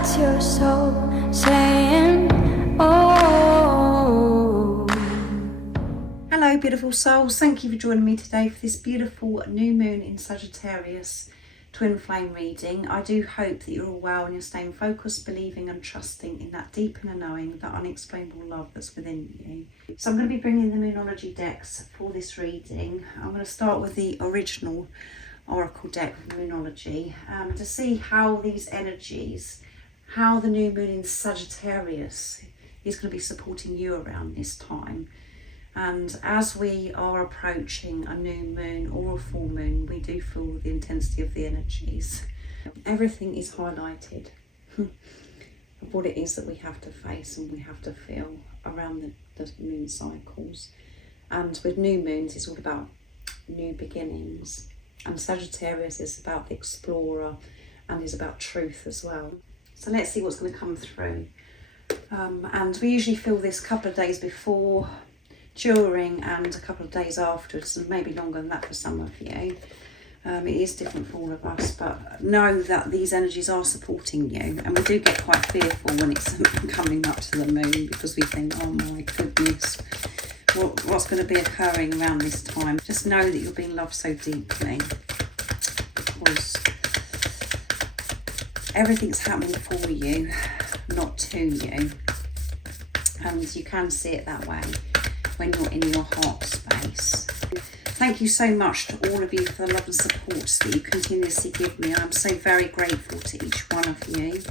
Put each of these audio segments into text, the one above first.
That's your soul saying, oh. Hello beautiful souls, thank you for joining me today for this beautiful new moon in Sagittarius twin flame reading. I do hope that you're all well and you're staying focused, believing and trusting in that deep inner knowing, that unexplainable love that's within you. So I'm going to be bringing the Moonology decks for this reading. I'm going to start with the original Oracle deck of Moonology to see how these energies, how the new moon in Sagittarius is going to be supporting you around this time. And as we are approaching a new moon or a full moon, we do feel the intensity of the energies. Everything is highlighted of what it is that we have to face and we have to feel around the moon cycles. And with new moons, it's all about new beginnings. And Sagittarius is about the explorer and is about truth as well. So let's see what's going to come through. And we usually feel this a couple of days before, during and a couple of days afterwards, and maybe longer than that for some of you. It is different for all of us, but know that these energies are supporting you, and we do get quite fearful when it's coming up to the moon, because we think, oh my goodness, what's going to be occurring around this time. Just know that you're being loved so deeply, because everything's happening for you, not to you, and you can see it that way when you're in your heart space. Thank you so much to all of you for the love and support that you continuously give me. I'm so very grateful to each one of you.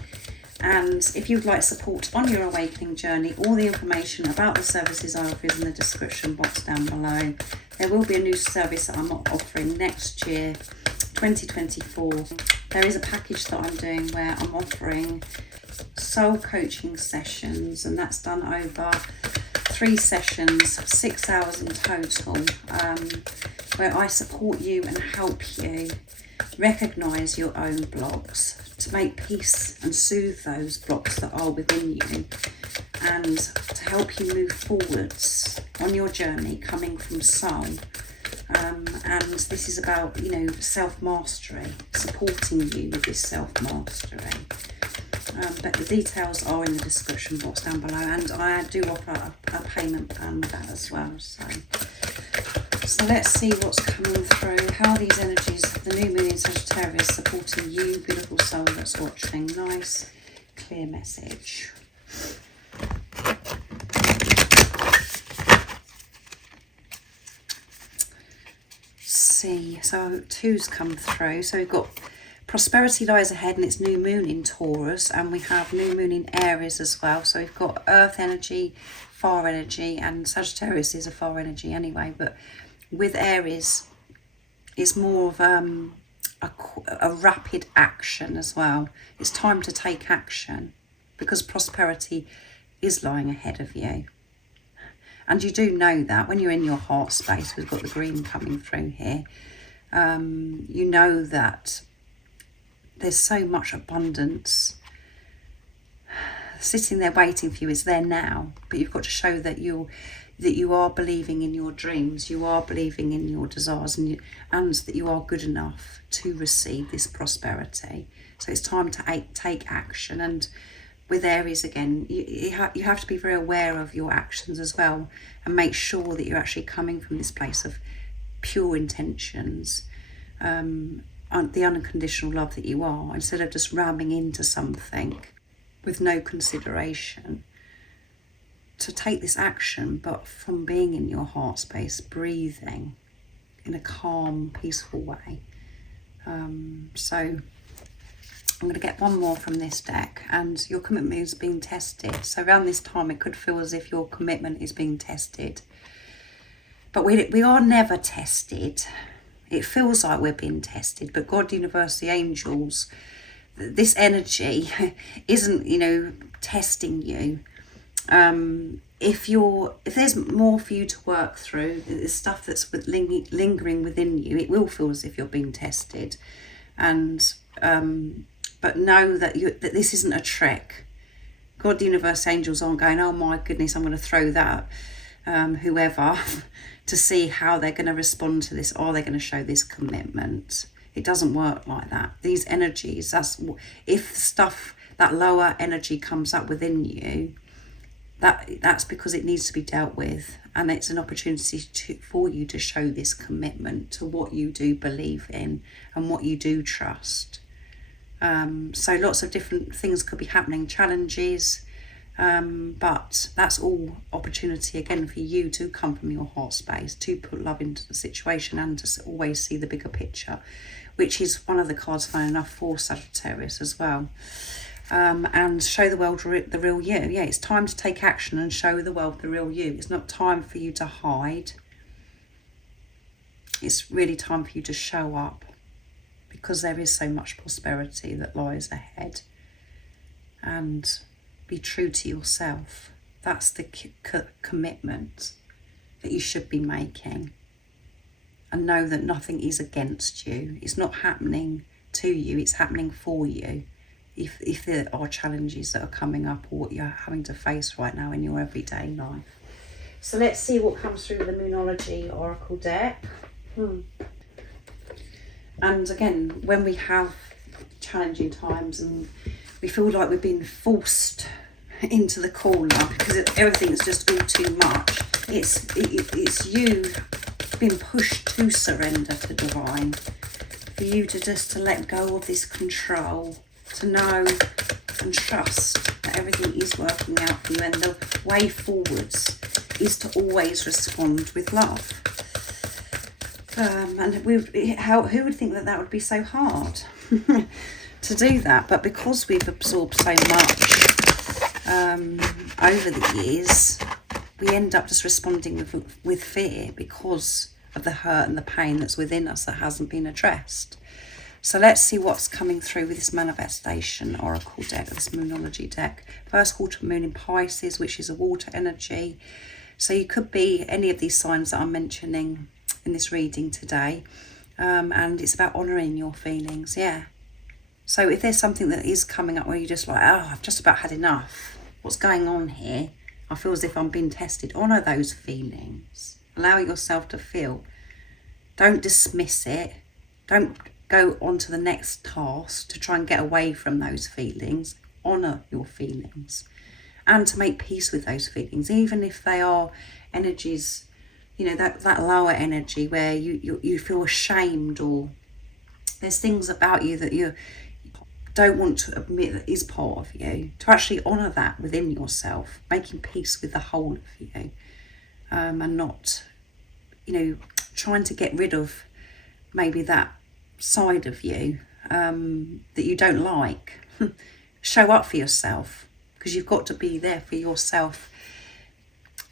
And if you'd like support on your awakening journey, all the information about the services I offer is in the description box down below. There will be a new service that I'm offering next year, 2024. There is a package that I'm doing where I'm offering soul coaching sessions, and that's done over 3 sessions, 6 hours in total, where I support you and help you recognise your own blocks, to make peace and soothe those blocks that are within you, and to help you move forwards on your journey coming from soul. And this is about, self-mastery, supporting you with this self-mastery. But the details are in the description box down below, and I do offer a payment plan with that as well. So let's see what's coming through, how these energies, the new moon in Sagittarius, supporting you, beautiful soul that's watching. Nice, clear message. See, so 2's come through. So we've got prosperity lies ahead, and it's new moon in Taurus, and we have new moon in Aries as well. So we've got earth energy, fire energy, and Sagittarius is a fire energy anyway, but with Aries it's more of a rapid action as well. It's time to take action because prosperity is lying ahead of you. And you do know that when you're in your heart space, we've got the green coming through here, you know that there's so much abundance sitting there waiting for you. It's there now, but you've got to show that you are believing in your dreams, you are believing in your desires, and that you are good enough to receive this prosperity. So it's time to take action. And with Aries again, you have to be very aware of your actions as well, and make sure that you're actually coming from this place of pure intentions, the unconditional love that you are, instead of just ramming into something with no consideration. To take this action, but from being in your heart space, breathing in a calm, peaceful way. So I'm going to get one more from this deck, and your commitment is being tested. So around this time it could feel as if your commitment is being tested, but we are never tested. It feels like we're being tested, but God, universe, the angels, this energy isn't testing you. If there's more for you to work through, the stuff that's lingering within you, it will feel as if you're being tested. And but know that this isn't a trick. God, the universe, angels aren't going, oh my goodness, I'm going to throw that whoever to see how they're going to respond to this. Are they going to show this commitment? It doesn't work like that. These energies, if stuff that lower energy comes up within you, that's because it needs to be dealt with, and it's an opportunity for you to show this commitment to what you do believe in and what you do trust. So lots of different things could be happening, challenges, but that's all opportunity again for you to come from your heart space, to put love into the situation and to always see the bigger picture, which is one of the cards, fun enough, for Sagittarius as well. And show the world the real you. Yeah, it's time to take action and show the world the real you. It's not time for you to hide. It's really time for you to show up, because there is so much prosperity that lies ahead. And be true to yourself. That's the commitment that you should be making. And know that nothing is against you. It's not happening to you, it's happening for you. If there are challenges that are coming up or what you're having to face right now in your everyday life. So let's see what comes through the Moonology Oracle deck. And again, when we have challenging times and we feel like we've been forced into the corner because everything's just all too much, it's you being pushed to surrender to divine, for you to let go of this control, to know and trust that everything is working out for you, and the way forwards is to always respond with love. And who would think that would be so hard to do that? But because we've absorbed so much over the years, we end up just responding with fear because of the hurt and the pain that's within us that hasn't been addressed. So let's see what's coming through with this Manifestation Oracle deck, this Moonology deck. First quarter moon in Pisces, which is a water energy. So you could be any of these signs that I'm mentioning in this reading today. And it's about honouring your feelings, yeah. So if there's something that is coming up where you're just like, oh, I've just about had enough. What's going on here? I feel as if I'm being tested. Honour those feelings. Allow yourself to feel. Don't dismiss it. Don't go on to the next task to try and get away from those feelings. Honour your feelings and to make peace with those feelings, even if they are energies, you know, that lower energy where you feel ashamed, or there's things about you that you don't want to admit that is part of you, to actually honour that within yourself, making peace with the whole of you, and not, you know, trying to get rid of maybe that side of you that you don't like. Show up for yourself, because you've got to be there for yourself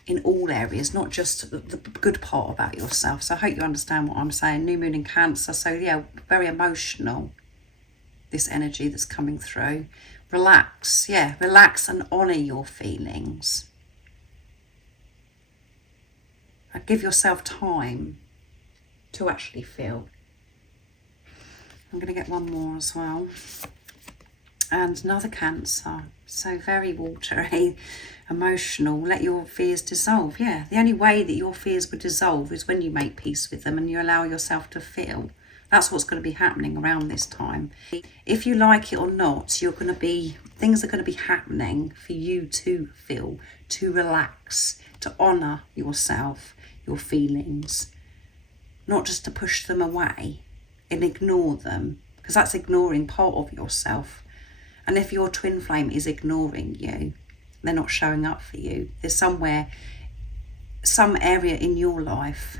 in all areas, not just the good part about yourself. So I hope you understand what I'm saying. New moon in Cancer, so yeah, very emotional, this energy that's coming through. Relax, yeah, relax and honour your feelings. And give yourself time to actually feel. I'm going to get one more as well. And another Cancer. So very watery, emotional. Let your fears dissolve. Yeah, the only way that your fears would dissolve is when you make peace with them and you allow yourself to feel. That's what's going to be happening around this time. If you like it or not, things are going to be happening for you to feel, to relax, to honour yourself, your feelings. Not just to push them away and ignore them, because that's ignoring part of yourself. And if your twin flame is ignoring you, they're not showing up for you. There's some area in your life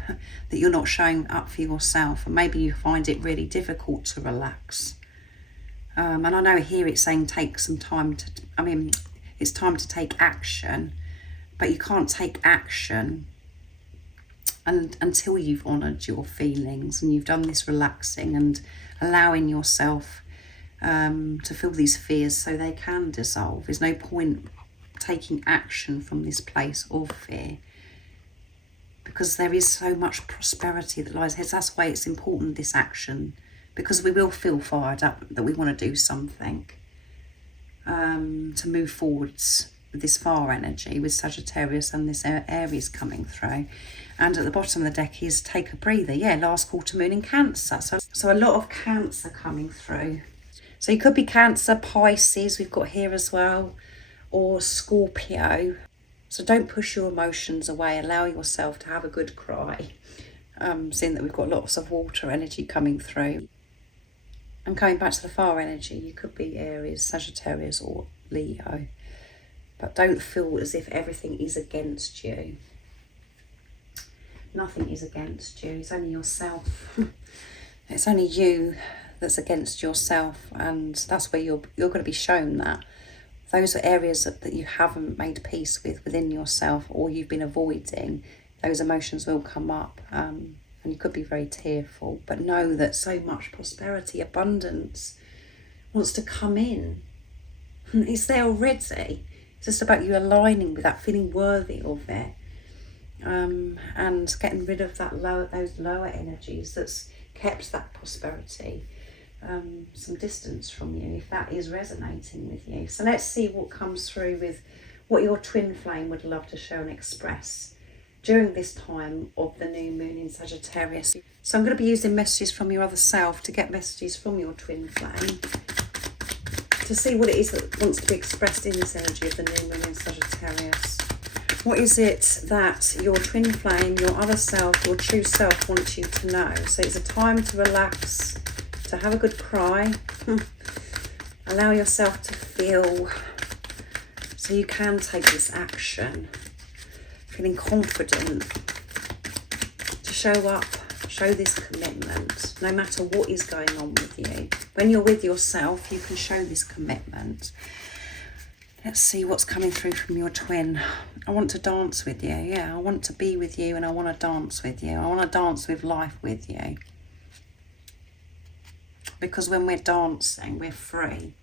that you're not showing up for yourself, and maybe you find it really difficult to relax. And I know here it's saying take some time it's time to take action, but you can't take action until you've honoured your feelings and you've done this relaxing and allowing yourself to feel these fears so they can dissolve. There's no point taking action from this place of fear, because there is so much prosperity that lies ahead. That's why it's important, this action, because we will feel fired up that we want to do something to move forwards with this fire energy, with Sagittarius and this Aries coming through. And at the bottom of the deck is take a breather. Yeah, last quarter moon in Cancer. So a lot of Cancer coming through. So you could be Cancer, Pisces, we've got here as well, or Scorpio. So don't push your emotions away. Allow yourself to have a good cry. Seeing that we've got lots of water energy coming through. And coming back to the fire energy, you could be Aries, Sagittarius or Leo. But don't feel as if everything is against you. Nothing is against you. It's only yourself. It's only you that's against yourself. And that's where you're going to be shown that. Those are areas that you haven't made peace with within yourself, or you've been avoiding. Those emotions will come up. And you could be very tearful. But know that so much prosperity, abundance wants to come in. It's there already. It's just about you aligning with that, feeling worthy of it, and getting rid of those lower energies that's kept that prosperity some distance from you, if that is resonating with you. So let's see what comes through with what your twin flame would love to show and express during this time of the new moon in Sagittarius. So I'm going to be using messages from your other self to get messages from your twin flame, to see what it is that wants to be expressed in this energy of the new moon in Sagittarius. What is it that your twin flame, your other self, your true self wants you to know? So it's a time to relax, to have a good cry. Allow yourself to feel, so you can take this action. Feeling confident to show up, show this commitment, no matter what is going on with you. When you're with yourself, you can show this commitment. Let's see what's coming through from your twin. I want to dance with you. Yeah, I want to be with you and I want to dance with you. I want to dance with life with you. Because when we're dancing, we're free.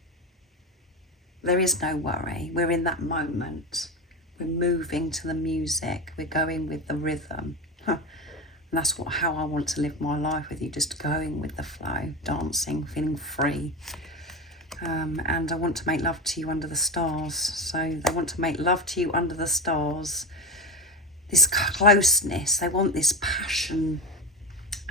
There is no worry. We're in that moment. We're moving to the music. We're going with the rhythm. And that's how I want to live my life with you, just going with the flow, dancing, feeling free. And I want to make love to you under the stars. So they want to make love to you under the stars. This closeness, they want this passion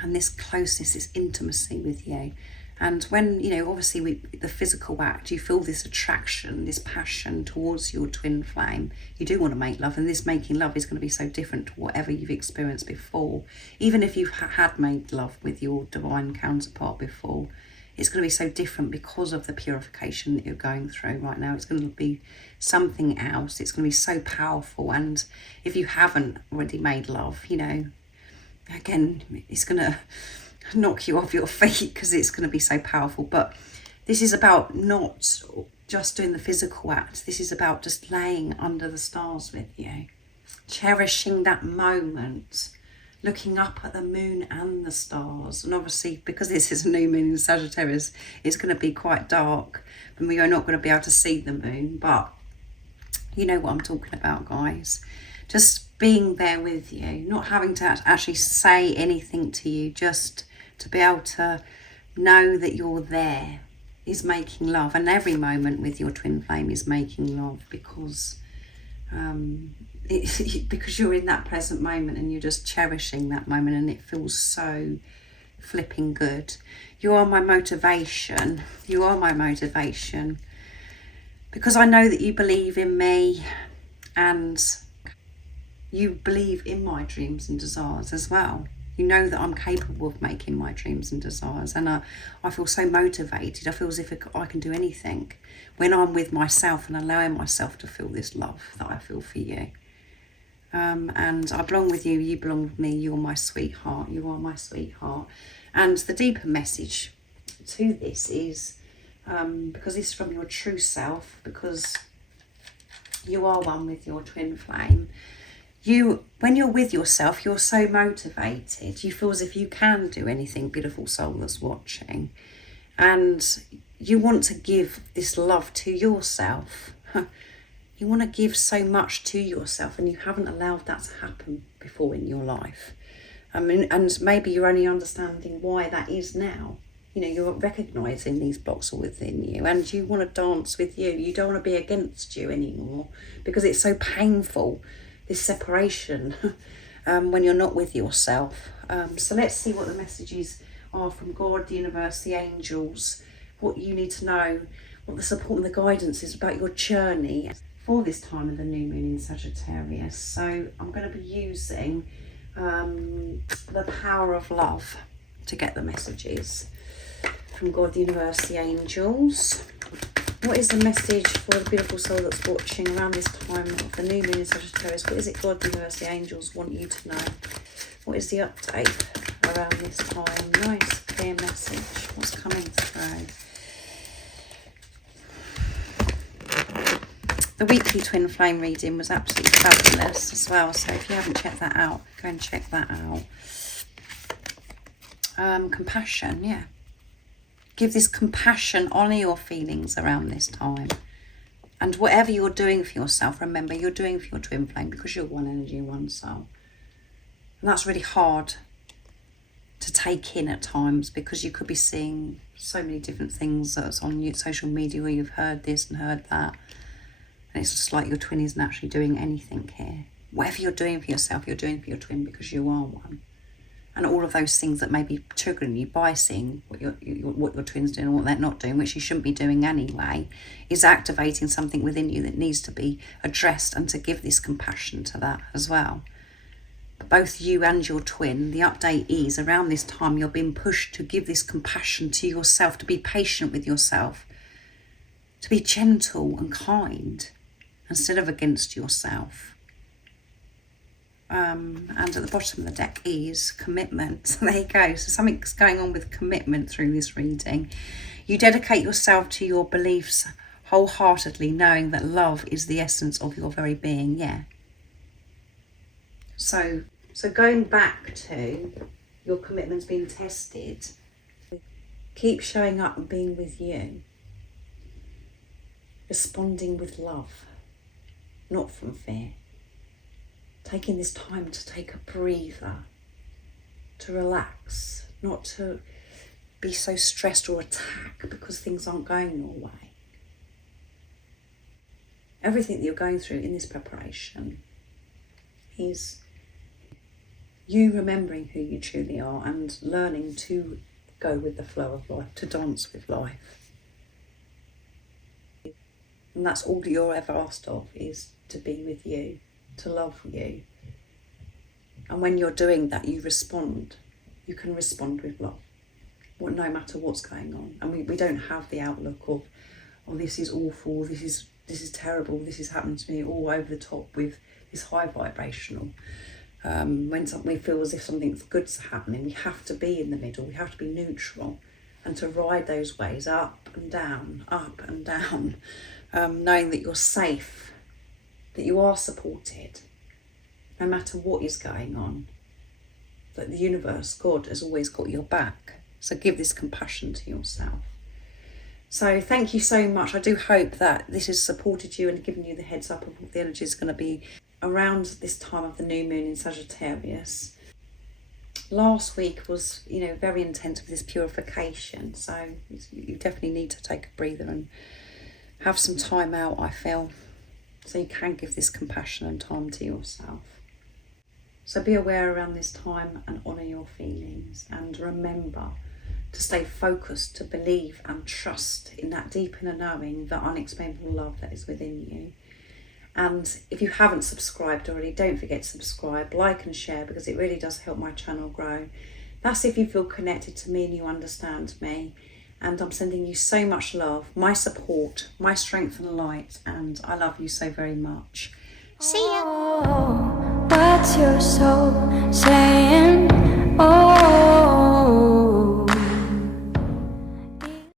and this closeness, this intimacy with you. And when, obviously the physical act, you feel this attraction, this passion towards your twin flame. You do want to make love, and this making love is going to be so different to whatever you've experienced before. Even if you've had made love with your divine counterpart before, it's going to be so different because of the purification that you're going through right now. It's going to be something else. It's going to be so powerful. And if you haven't already made love, again, it's going to knock you off your feet because it's going to be so powerful. But this is about not just doing the physical act. This is about just laying under the stars with you, cherishing that moment, looking up at the moon and the stars. And obviously, because this is a new moon in Sagittarius, it's going to be quite dark and we are not going to be able to see the moon. But you know what I'm talking about, guys. Just being there with you, not having to actually say anything to you, just to be able to know that you're there is making love. And every moment with your twin flame is making love, because because you're in that present moment and you're just cherishing that moment, and it feels so flipping good. You are my motivation. You are my motivation, because I know that you believe in me and you believe in my dreams and desires as well. You know that I'm capable of making my dreams and desires, and I feel so motivated. I feel as if I can do anything when I'm with myself and allowing myself to feel this love that I feel for you. And I belong with you, you belong with me, you're my sweetheart, you are my sweetheart. And the deeper message to this is, because this is from your true self, because you are one with your twin flame, when you're with yourself, you're so motivated. You feel as if you can do anything, beautiful soul that's watching. And you want to give this love to yourself. You want to give so much to yourself, and you haven't allowed that to happen before in your life. And maybe you're only understanding why that is now. You're recognising these blocks are within you, and you want to dance with you. You don't want to be against you anymore, because it's so painful, this separation, when you're not with yourself. So let's see what the messages are from God, the universe, the angels, what you need to know, what the support and the guidance is about your journey for this time of the new moon in Sagittarius. So I'm going to be using the power of love to get the messages from God, the universe, the angels. What is the message for the beautiful soul that's watching around this time of the new moon in Sagittarius? What is it God, the universe, the angels want you to know? What is the update around this time? Nice, clear message. What's coming through? The weekly twin flame reading was absolutely fabulous as well. So if you haven't checked that out, go and check that out. Compassion, yeah. Give this compassion, honour your feelings around this time. And whatever you're doing for yourself, remember, you're doing for your twin flame because you're one energy, one soul. And that's really hard to take in at times because you could be seeing so many different things that's on your social media where you've heard this and heard that. And it's just like your twin isn't actually doing anything here. Whatever you're doing for yourself, you're doing for your twin because you are one. And all of those things that may be triggering you by seeing what your twin's doing and what they're not doing, which you shouldn't be doing anyway, is activating something within you that needs to be addressed, and to give this compassion to that as well. But both you and your twin, the update is around this time you're being pushed to give this compassion to yourself, to be patient with yourself, to be gentle and kind instead of against yourself. And at the bottom of the deck is commitment. So there you go. So something's going on with commitment through this reading. You dedicate yourself to your beliefs wholeheartedly, knowing that love is the essence of your very being. Yeah. So going back to your commitments being tested, keep showing up and being with you. Responding with love, not from fear. Taking this time to take a breather, to relax, not to be so stressed or attack because things aren't going your way. Everything that you're going through in this preparation is you remembering who you truly are and learning to go with the flow of life, to dance with life. And that's all that you're ever asked of, is to be with you, to love you. And when you're doing that, you respond. You can respond with love, no matter what's going on. And we don't have the outlook of, oh, this is awful, this is terrible, this is happening to me, all over the top with this high vibrational. When we feel as if something's good's happening, we have to be in the middle, we have to be neutral, and to ride those waves up and down, knowing that you're safe, that you are supported, no matter what is going on, that the universe, God, has always got your back. So give this compassion to yourself. So thank you so much. I do hope that this has supported you and given you the heads up of what the energy is going to be around this time of the new moon in Sagittarius. Last week was, very intense with this purification. So you definitely need to take a breather and have some time out, I feel, so you can give this compassion and time to yourself. So be aware around this time and honour your feelings, and remember to stay focused, to believe and trust in that deep inner knowing, the unexplainable love that is within you. And if you haven't subscribed already, don't forget to subscribe, like and share, because it really does help my channel grow. That's if you feel connected to me and you understand me. And I'm sending you so much love, my support, my strength and light, and I love you so very much. See ya! Oh, what's your soul saying?